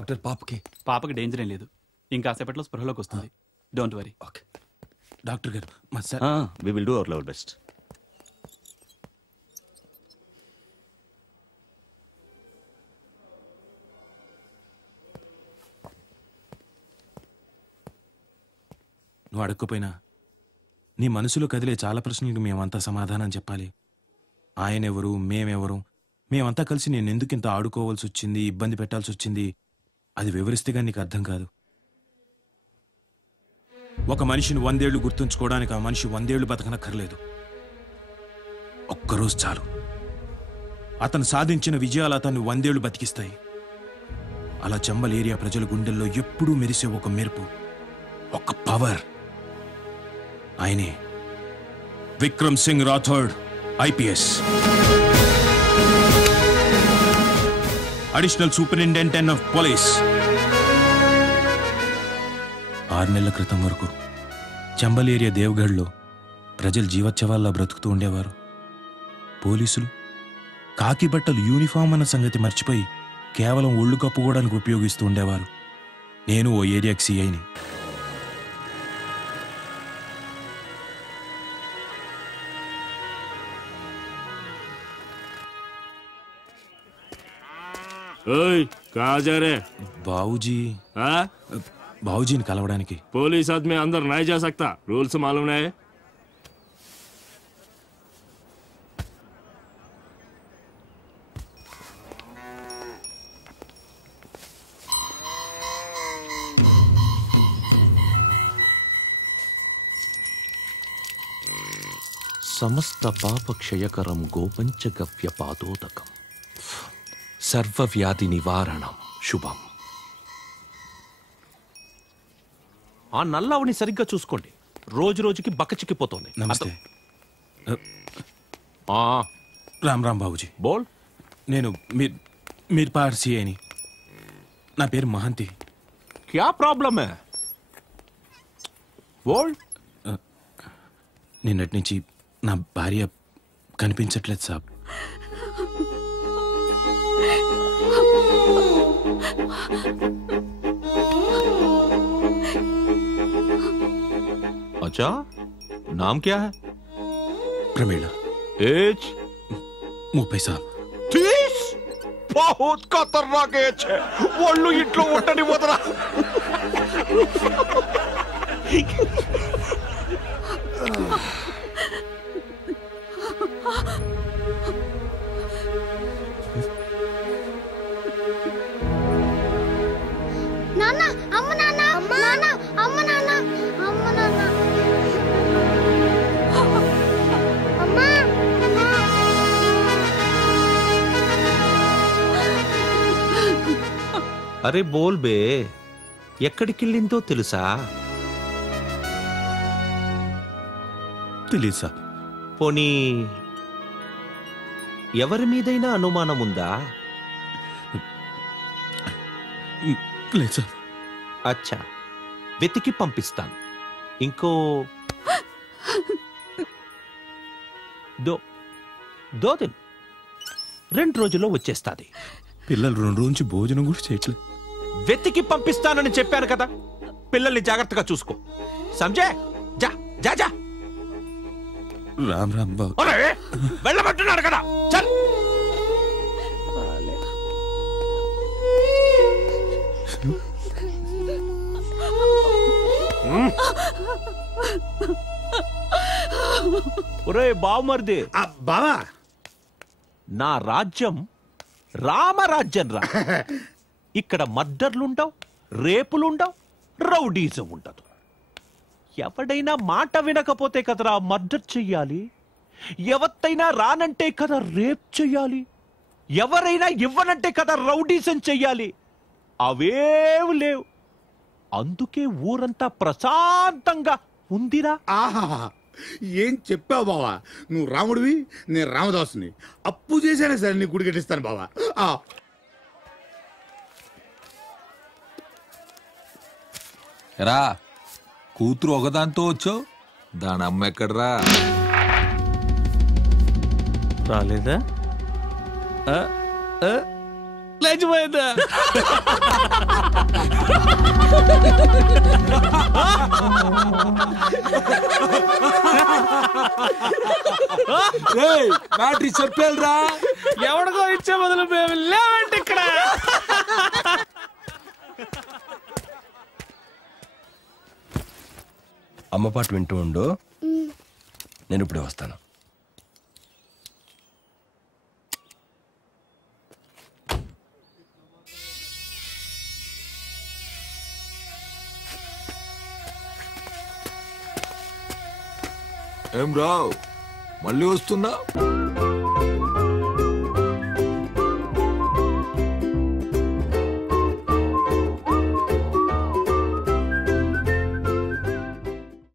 Doctor పాపకి danger ఏం లేదు, ఇంకాసేపట్లో స్పృహలోకి వస్తుంది. Don't worry. ఓకే డాక్టర్ గారు మా sir we will do our level best. నువ్వు అడగకపోయినా నీ మనసులో కదిలే చాలా ప్రశ్నలకు మేమంతా సమాధానం చెప్పాలి. ఆయనెవరు, మేమెవరు, మేమంతా కలిసి నేను ఎందుకు ఇంత ఆడుకోవాల్సి వచ్చింది, ఇబ్బంది పెట్టాల్సి వచ్చింది, అది వివరిస్తే కానీ నీకు అర్థం కాదు. ఒక మనిషిని 100 ఏళ్లు గుర్తుంచుకోవడానికి ఆ మనిషి 100 ఏళ్లు బతకనక్కర్లేదు. ఒక్కరోజు చాలు. అతను సాధించిన విజయాలు అతన్ని 100 ఏళ్లు బతికిస్తాయి. అలా చంబల్ ఏరియా ప్రజల గుండెల్లో ఎప్పుడూ మెరిసే ఒక మెరుపు, ఒక పవర్, ఆయనే Vikram Singh Rathod, IPS, additional superintendent of police. 6 నెలల క్రితం వరకు చంబల్ ఏరియా దేవగఢ్లో ప్రజలు జీవోత్సవాల్లో బ్రతుకుతూ ఉండేవారు. పోలీసులు కాకి బట్టలు యూనిఫామ్ అన్న సంగతి మర్చిపోయి కేవలం ఒళ్ళు కప్పుకోవడానికి ఉపయోగిస్తూ ఉండేవారు. నేను ఓ ఏరియాకి సిఐని. कहाँ जा रहे? बाबूजी బాబుజీని కలవడానికి. पुलिस आदमी अंदर नहीं जा सकता, रूल्स मालूम नहीं है? సమస్త పాపక్షయకరం గోపంచగవ్య పాదోదకం సర్వవ్యాధి నివారణం శుభం. ఆ నల్లవని సరిగ్గా చూసుకోండి, రోజు రోజుకి బక్కచిక్కిపోతుంది. నమస్తే. రామ్ రామ్ బాబుజీ. బోల్. నేను మీర్పాడ్ సిఐని. నా పేరు మహంతి. క్యా ప్రాబ్లమ్ హై? బోల్. నిన్నటి నుంచి నా భార్య కనిపించట్లేదు సాబ్. अच्छा, नाम क्या है? प्रमीला. एज? 30 साल. 30? बहुत खतरनाक एज है. వాళ్ళు ఇంట్లో ఉండని వదరా. నాన్న, అమ్మ నాన్న, అమ్మ నాన్న, అమ్మ నాన్న, అమ్మ నాన్న, అమ్మ. అరే బోల్ బే, ఎక్కడికెళ్ళిందో తెలుసా? తెలీదు సాబ్. పోనీ ఎవరి మీదైనా అనుమానం ఉందా? లేదు సార్. అచ్చా, వెతికి పంపిస్తాను. ఇంకో దో దిన్ 2 రోజుల్లో వచ్చేస్తాది. పిల్లలు 2 రోజు నుంచి భోజనం కూడా చేయట్లేదు. వెతికి పంపిస్తానని చెప్పాను కదా, పిల్లల్ని జాగ్రత్తగా చూసుకో. సంజే, జా జా జా. రామ్ రామ్ బాబు. వెళ్ళమంటున్నాడు కదా, చల్. ఒరే బావమర్ది. బావా, నా రాజ్యం రామరాజ్యం రా. ఇక్కడ మర్డర్లుండవు, రేపులుండవు, రౌడీజం ఉండదు. ఎవడైనా మాట వినకపోతే కదరా మర్డర్ చెయ్యాలి, ఎవరైనా రానంటే కదా రేప్ చెయ్యాలి, ఎవరైనా ఇవ్వనంటే కదా రౌడీజం చెయ్యాలి. అవేవి లేవు. అందుకే ఊరంతా ప్రశాంతంగా ఉందిరా. ఆహా, ఏం చెప్పావు బావా. నువ్వు రాముడివి, నేను రామదాసుని. అప్పు చేశానే సరే నీ గుడి కట్టిస్తాను బావా. రా, కూతురు ఒకదాంతో వచ్చావు, దాని అమ్మ ఎక్కడరా? రాలేదా? లేచిపోయిందా? బ్యాటరీ చెప్పేలరా. ఎవడికో ఇచ్చే బదులు మేము లేవండి ఇక్కడ. అమ్మ పాట వింటూ ఉండు, నేను ఇప్పుడే వస్తాను. ఏం రావు, మళ్ళీ వస్తున్నా?